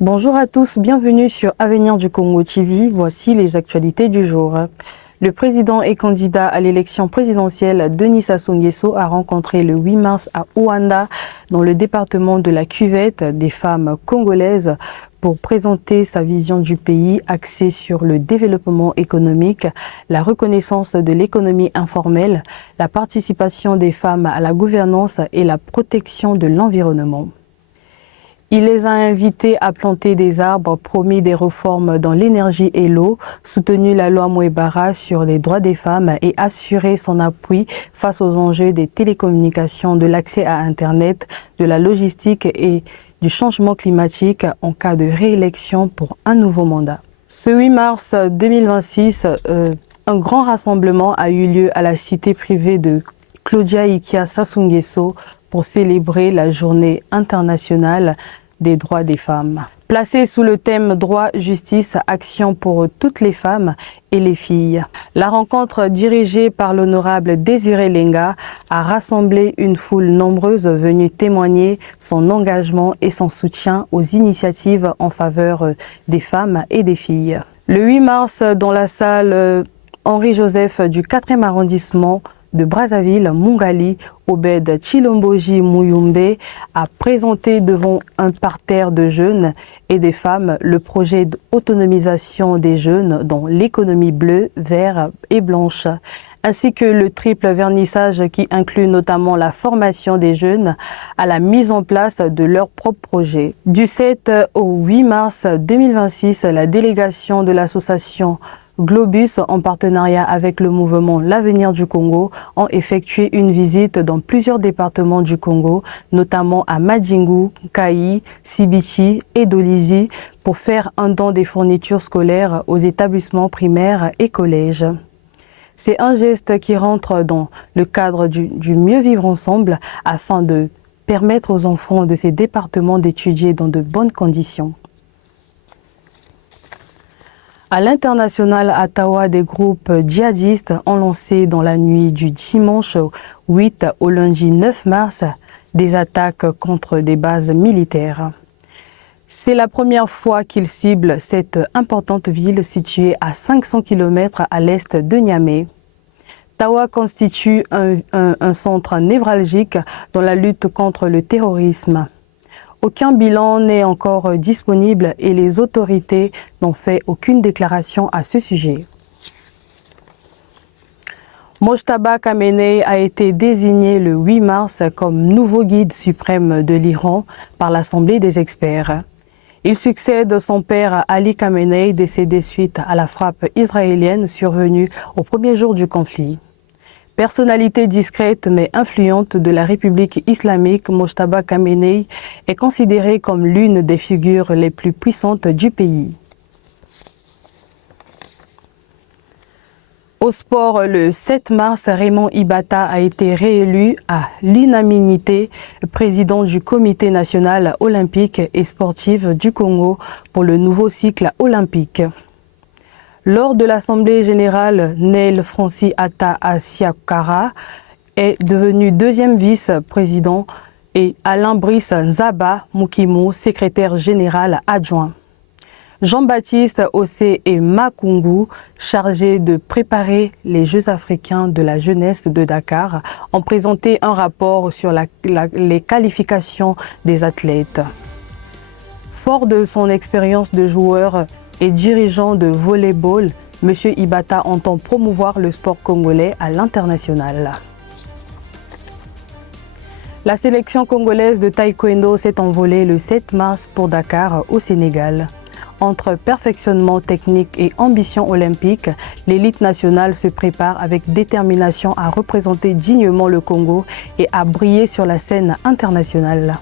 Bonjour à tous, bienvenue sur Avenir du Congo TV. Voici les actualités du jour. Le président et candidat à l'élection présidentielle Denis Sassou Nguesso a rencontré le 8 mars à Ouanda, dans le département de la Cuvette, des femmes congolaises pour présenter sa vision du pays axée sur le développement économique, la reconnaissance de l'économie informelle, la participation des femmes à la gouvernance et la protection de l'environnement. Il les a invités à planter des arbres, promis des réformes dans l'énergie et l'eau, soutenu la loi Mouebara sur les droits des femmes et assuré son appui face aux enjeux des télécommunications, de l'accès à Internet, de la logistique et du changement climatique en cas de réélection pour un nouveau mandat. Ce 8 mars 2026, un grand rassemblement a eu lieu à la cité privée de Claudia Ikia Sassou Nguesso pour célébrer la journée internationale des droits des femmes. Placée sous le thème droit, justice, action pour toutes les femmes et les filles. La rencontre dirigée par l'honorable Désiré Lenga a rassemblé une foule nombreuse venue témoigner son engagement et son soutien aux initiatives en faveur des femmes et des filles. Le 8 mars, dans la salle Henri-Joseph du 4e arrondissement de Brazzaville, Mungali, Obed Chilomboji Mouyumbe a présenté devant un parterre de jeunes et des femmes le projet d'autonomisation des jeunes dans l'économie bleue, verte et blanche, ainsi que le triple vernissage qui inclut notamment la formation des jeunes à la mise en place de leurs propres projets. Du 7 au 8 mars 2026, la délégation de l'association Globus, en partenariat avec le mouvement L'Avenir du Congo, ont effectué une visite dans plusieurs départements du Congo, notamment à Madingu, Kayi, Sibichi et Dolizi, pour faire un don des fournitures scolaires aux établissements primaires et collèges. C'est un geste qui rentre dans le cadre du mieux vivre ensemble afin de permettre aux enfants de ces départements d'étudier dans de bonnes conditions. À l'international, à Ottawa, des groupes djihadistes ont lancé dans la nuit du dimanche 8 au lundi 9 mars des attaques contre des bases militaires. C'est la première fois qu'ils ciblent cette importante ville située à 500 km à l'est de Niamey. Ottawa constitue un centre névralgique dans la lutte contre le terrorisme. Aucun bilan n'est encore disponible et les autorités n'ont fait aucune déclaration à ce sujet. Mojtaba Khamenei a été désigné le 8 mars comme nouveau guide suprême de l'Iran par l'Assemblée des experts. Il succède son père Ali Khamenei, décédé suite à la frappe israélienne survenue au premier jour du conflit. Personnalité discrète mais influente de la République islamique, Mojtaba Khamenei est considéré comme l'une des figures les plus puissantes du pays. Au sport, le 7 mars, Raymond Ibata a été réélu à l'unanimité président du Comité national olympique et sportif du Congo pour le nouveau cycle olympique. Lors de l'Assemblée générale, Neil Francis Atta Asiakara est devenu deuxième vice-président et Alain Brice Nzaba Mukimo, secrétaire général adjoint. Jean-Baptiste Ossé et Makungu, chargés de préparer les Jeux africains de la jeunesse de Dakar, ont présenté un rapport sur les qualifications des athlètes. Fort de son expérience de joueur et dirigeant de volley-ball, M. Ibata entend promouvoir le sport congolais à l'international. La sélection congolaise de taekwondo s'est envolée le 7 mars pour Dakar, au Sénégal. Entre perfectionnement technique et ambition olympique, l'élite nationale se prépare avec détermination à représenter dignement le Congo et à briller sur la scène internationale.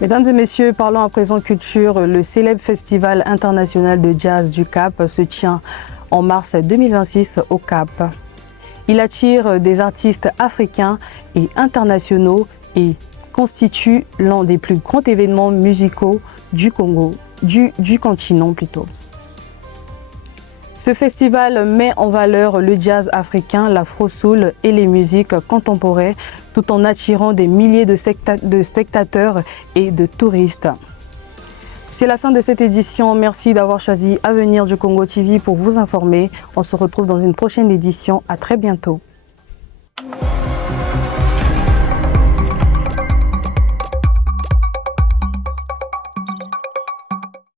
Mesdames et messieurs, parlons à présent culture. Le célèbre festival international de jazz du Cap se tient en mars 2026 au Cap. Il attire des artistes africains et internationaux et constitue l'un des plus grands événements musicaux du Congo, du continent plutôt. Ce festival met en valeur le jazz africain, l'afro-soul et les musiques contemporaines tout en attirant des milliers de spectateurs et de touristes. C'est la fin de cette édition. Merci d'avoir choisi Avenir du Congo TV pour vous informer. On se retrouve dans une prochaine édition. À très bientôt.